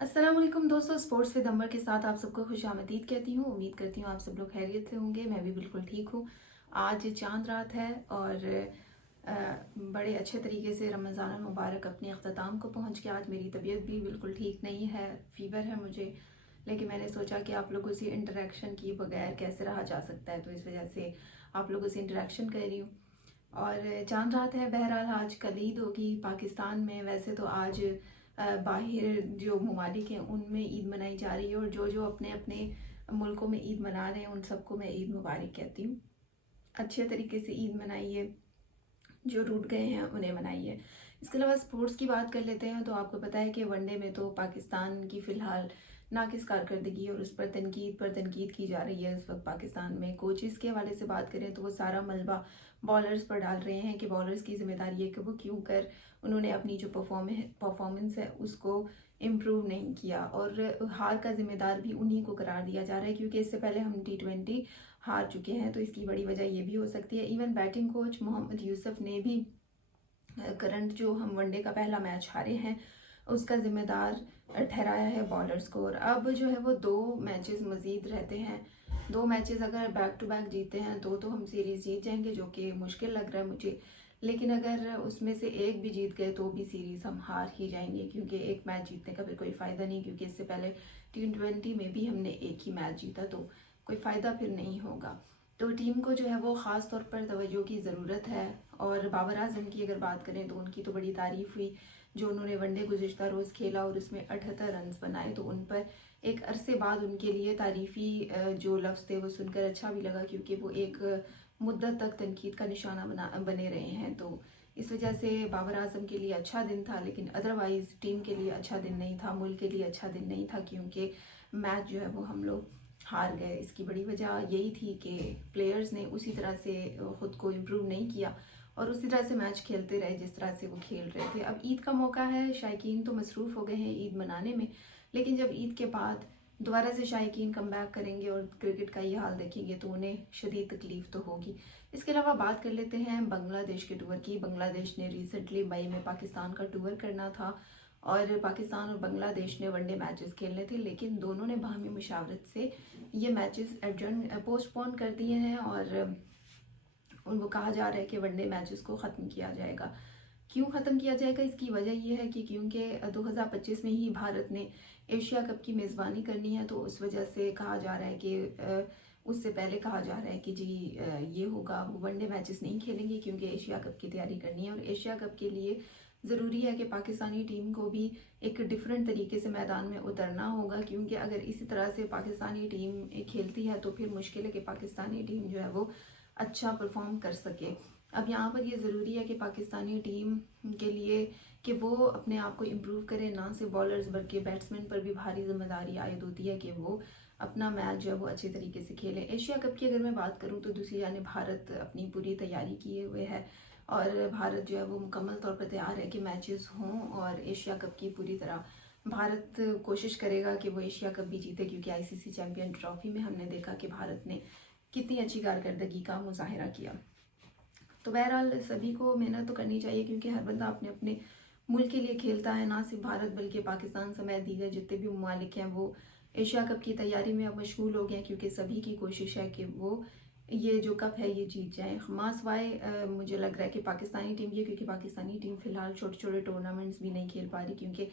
अस्सलाम वालेकुम दोस्तों, स्पोर्ट्स विद अमर के साथ आप सबको खुश आमदीद कहती हूँ। उम्मीद करती हूँ आप सब लोग खैरियत से होंगे। मैं भी बिल्कुल ठीक हूँ। आज चांद रात है और बड़े अच्छे तरीके से रमज़ान मुबारक अपने अख्ताम को पहुँच के आज मेरी तबीयत भी बिल्कुल ठीक नहीं है, फ़ीवर है मुझे। लेकिन मैंने सोचा कि आप लोगों से इंटरेक्शन किए बगैर कैसे रहा जा सकता है, तो इस वजह से आप लोगों से इंटरेक्शन कर रही हूँ। और चांद रात है, बहरहाल आज कल ईद होगी पाकिस्तान में। वैसे तो आज बाहर जो ममालिक हैं उनमें ईद मनाई जा रही है, और जो जो अपने अपने मुल्कों में ईद मना रहे हैं उन सबको मैं ईद मुबारक कहती हूँ। अच्छे तरीके से ईद मनाइए, जो रूठ गए हैं उन्हें मनाइए। इसके अलावा स्पोर्ट्स की बात कर लेते हैं। तो आपको पता है कि वनडे में तो पाकिस्तान की फ़िलहाल नाकिस कारकर्दगी और उस पर तनकीद की जा रही है। इस वक्त पाकिस्तान में कोचेस के हवाले से बात करें तो वो सारा मलबा बॉलर्स पर डाल रहे हैं कि बॉलर्स की जिम्मेदारी है कि वो क्यों कर उन्होंने अपनी जो परफॉर्मेंस है उसको इम्प्रूव नहीं किया, और हार का जिम्मेदार भी उन्हीं को करार दिया जा रहा है, क्योंकि इससे पहले हम T20 हार चुके हैं। तो इसकी बड़ी वजह ये भी हो सकती है। Even batting coach Mohammad Yousuf ने भी करंट जो हम वनडे का पहला मैच हारे हैं उसका जिम्मेदार ठहराया है बॉलर्स को। और अब जो है वो 2 मैचेस मज़ीद रहते हैं। 2 मैचेस अगर बैक टू बैक जीते हैं तो हम सीरीज़ जीत जाएंगे, जो कि मुश्किल लग रहा है मुझे। लेकिन अगर उसमें से एक भी जीत गए तो भी सीरीज़ हम हार ही जाएंगे, क्योंकि एक मैच जीतने का फिर कोई फ़ायदा नहीं, क्योंकि इससे पहले T20 में भी हमने एक ही मैच जीता, तो कोई फ़ायदा फिर नहीं होगा। तो टीम को जो है वो ख़ास तौर पर तवज्जो की ज़रूरत है। और बाबर आजम की अगर बात करें तो उनकी तो बड़ी तारीफ़ हुई, जो उन्होंने वनडे गुज़िश्ता रोज़ खेला और उसमें 78 रन बनाए। तो उन पर एक अरसे बाद उनके लिए तारीफ़ी जो लफ्ज़ थे वो सुनकर अच्छा भी लगा, क्योंकि वो एक मुद्दत तक तनकीद का निशाना बने रहे हैं। तो इस वजह से बाबर आजम के लिए अच्छा दिन था, लेकिन अदरवाइज़ टीम के लिए अच्छा दिन नहीं था, मुल्क के लिए अच्छा दिन नहीं था, क्योंकि मैच जो है वो हम लोग हार गए। इसकी बड़ी वजह यही थी कि प्लेयर्स ने उसी तरह से ख़ुद को इम्प्रूव नहीं किया और उसी तरह से मैच खेलते रहे जिस तरह से वो खेल रहे थे। अब ईद का मौका है, शायकीन तो मसरूफ़ हो गए हैं ईद मनाने में, लेकिन जब ईद के बाद दोबारा से शायकीन कम बैक करेंगे और क्रिकेट का ये हाल देखेंगे तो उन्हें शदीद तकलीफ़ तो होगी। इसके अलावा बात कर लेते हैं बांग्लादेश के टूर की। बांग्लादेश ने रिसेंटली मई में पाकिस्तान का टूर करना था और पाकिस्तान और बांग्लादेश ने वनडे मैचेस खेलने थे, लेकिन दोनों ने बाहमी मुशावरत से ये मैचेस पोस्टपोन कर दिए हैं और उनको कहा जा रहा है कि वनडे मैचेस को ख़त्म किया जाएगा। क्यों ख़त्म किया जाएगा, इसकी वजह ये है कि क्योंकि 2025 में ही भारत ने एशिया कप की मेज़बानी करनी है, तो उस वजह से कहा जा रहा है कि उससे पहले कहा जा रहा है कि जी ये होगा, वो वनडे मैचेस नहीं खेलेंगे क्योंकि एशिया कप की तैयारी करनी है। और एशिया कप के लिए ज़रूरी है कि पाकिस्तानी टीम को भी एक डिफरेंट तरीके से मैदान में उतरना होगा, क्योंकि अगर इसी तरह से पाकिस्तानी टीम खेलती है तो फिर मुश्किल है कि पाकिस्तानी टीम जो है वो अच्छा परफॉर्म कर सके। अब यहाँ पर ये ज़रूरी है कि पाकिस्तानी टीम के लिए कि वो अपने आप को इम्प्रूव करे, ना सिर्फ बॉलर्स बल्कि बैट्समैन पर भी भारी जिम्मेदारी आयद होती है कि वो अपना मैच जो है वो अच्छे तरीके से खेले। एशिया कप की अगर मैं बात करूँ तो दूसरी जानिब भारत अपनी पूरी तैयारी किए हुए है और भारत जो है वो मुकम्मल तौर पर तैयार है कि मैचेस हों और एशिया कप की पूरी तरह भारत कोशिश करेगा कि वो एशिया कप भी जीते, क्योंकि ICC चैम्पियन ट्रॉफी में हमने देखा कि भारत ने कितनी अच्छी कारकर्दगी का मुजाहिरा किया। तो बहरहाल सभी को मेहनत तो करनी चाहिए, क्योंकि हर बंदा अपने अपने मुल्क के लिए खेलता है, ना सिर्फ भारत बल्कि पाकिस्तान समेत दीगर जितने भी ममालिक हैं वो एशिया कप की तैयारी में अब मशगूल हो गए हैं, क्योंकि सभी की कोशिश है कि वो ये जो कप है ये जीत जाए। मास वाई मुझे लग रहा है कि पाकिस्तानी टीम ये, क्योंकि पाकिस्तानी टीम फ़िलहाल छोटे छोटे टूर्नामेंट्स भी नहीं खेल पा रही, क्योंकि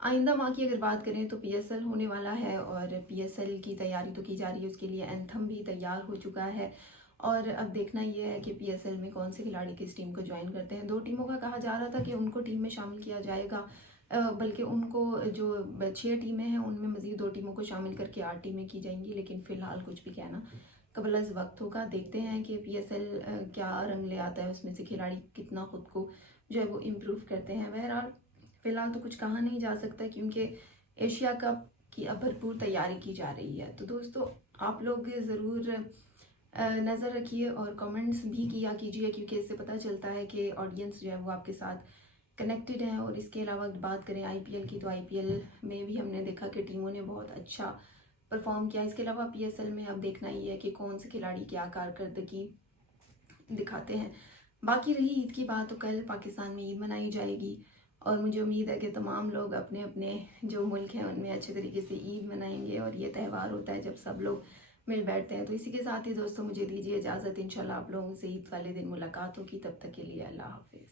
आइंदा माह की अगर बात करें तो PSL होने वाला है और PSL की तैयारी तो की जा रही है, उसके लिए एंथम भी तैयार हो चुका है। और अब देखना ये है कि PSL में कौन से खिलाड़ी किस टीम को ज्वाइन करते हैं। 2 टीमों का कहा जा रहा था कि उनको टीम में शामिल किया जाएगा, बल्कि उनको जो 6 टीमें हैं उनमें मज़ीद 2 टीमों को शामिल करके 8 टीमें की जाएंगी, लेकिन फ़िलहाल कुछ भी कहना कबल अज़ वक्त होगा। देखते हैं कि PSL क्या रंग ले आता है, उसमें से खिलाड़ी कितना ख़ुद को जो है वो इम्प्रूव करते हैं। बहरहाल फ़िलहाल तो कुछ कहा नहीं जा सकता, क्योंकि एशिया कप की अब भरपूर तैयारी की जा रही है। तो दोस्तों आप लोग ज़रूर नज़र रखिए और कमेंट्स भी किया कीजिए, क्योंकि इससे पता चलता है कि ऑडियंस जो है वो आपके साथ कनेक्टेड है। और इसके अलावा बात करें IPL की, तो IPL में भी हमने देखा कि टीमों ने बहुत अच्छा परफॉर्म किया। इसके अलावा PSL में अब देखना ही है कि कौन से खिलाड़ी क्या कारकर्दगी दिखाते हैं। बाकी रही ईद की बात, तो कल पाकिस्तान में ईद मनाई जाएगी اور مجھے امید ہے کہ تمام لوگ اپنے اپنے جو ملک ہیں ان میں اچھے طریقے سے عید منائیں گے، اور یہ تہوار ہوتا ہے جب سب لوگ مل بیٹھتے ہیں۔ تو اسی کے ساتھ ہی دوستوں مجھے دیجیے اجازت، انشاءاللہ آپ لوگوں سے عید والے دن ملاقات ہوگی، تب تک کے لیے اللہ حافظ۔